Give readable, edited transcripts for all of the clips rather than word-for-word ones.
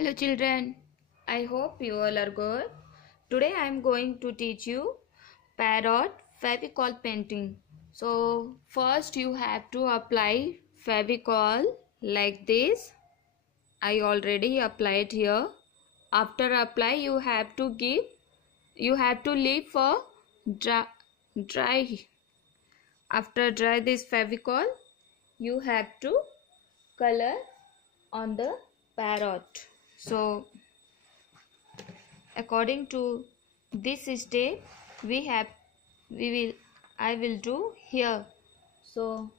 Hello children, I hope you all are good. Today I am going to teach you parrot Fevicol painting. So first you have to apply Fevicol like this. I already applied here. After apply you have to leave for dry. After dry this Fevicol you have to color on the parrot. So according to this step I will do here. So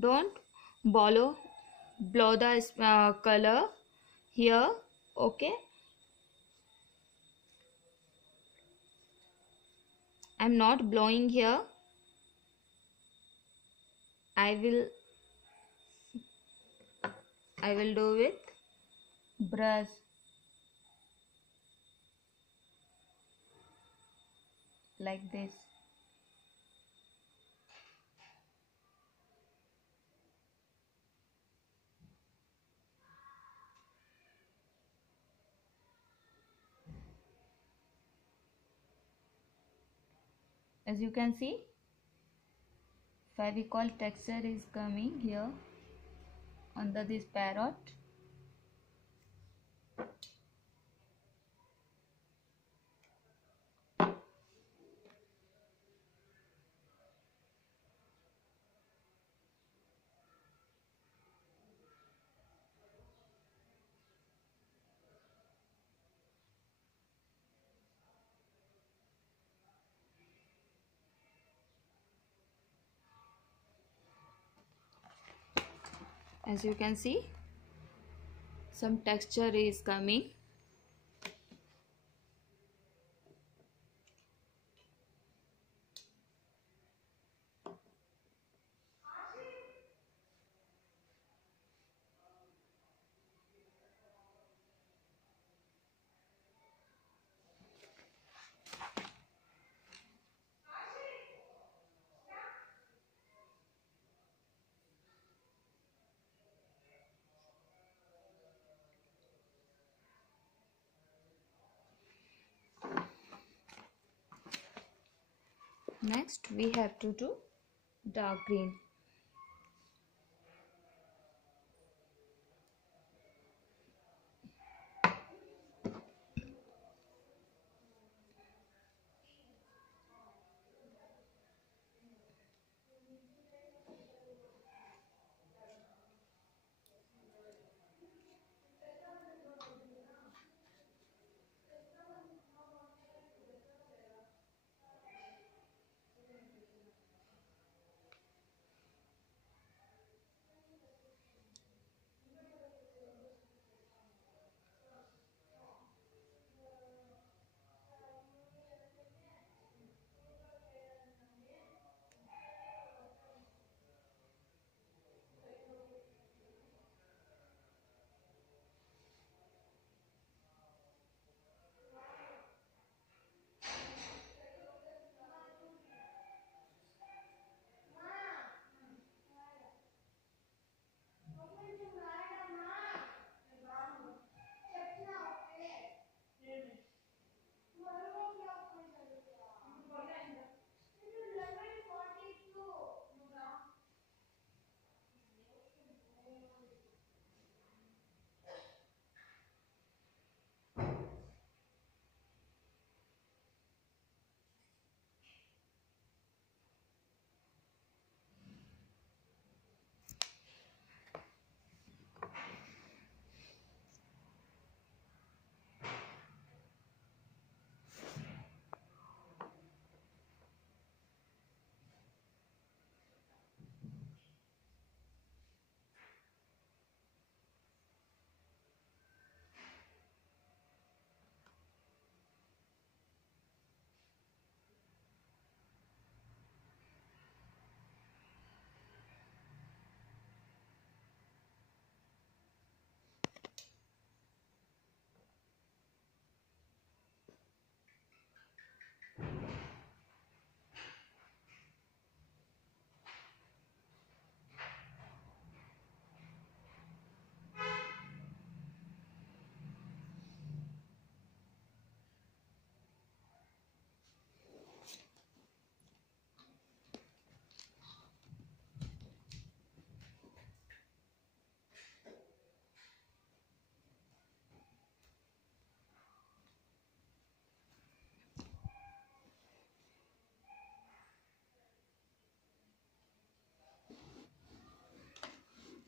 don't blow the color here. Okay, I'm not blowing here. I will do with brush like this. As you can see, Fevicol texture is coming here under this parrot. As you can see, some texture is coming. Next we have to do dark green.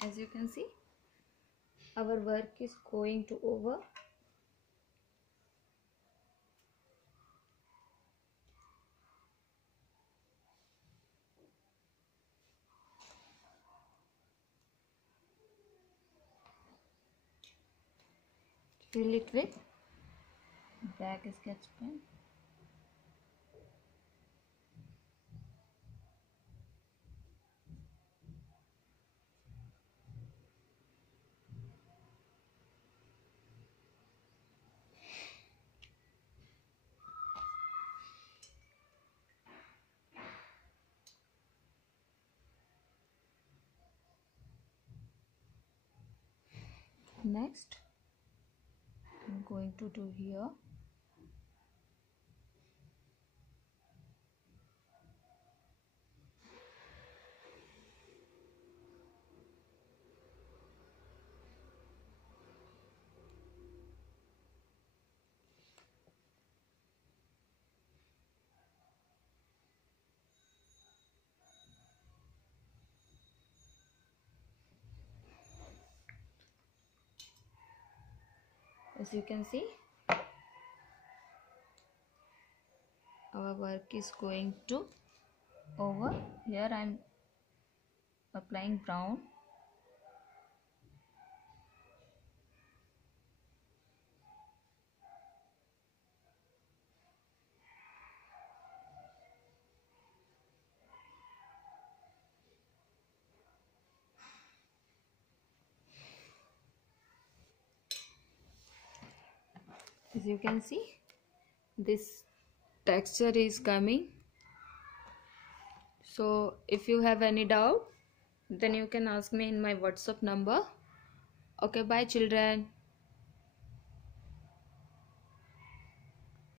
As you can see, our work is going to over. Fill it with black sketch pen. Next, I'm going to do here. As you can see, our work is going to over. Here I am applying brown. As you can see, this texture is coming. So if you have any doubt, then you can ask me in my WhatsApp number. Okay, bye children.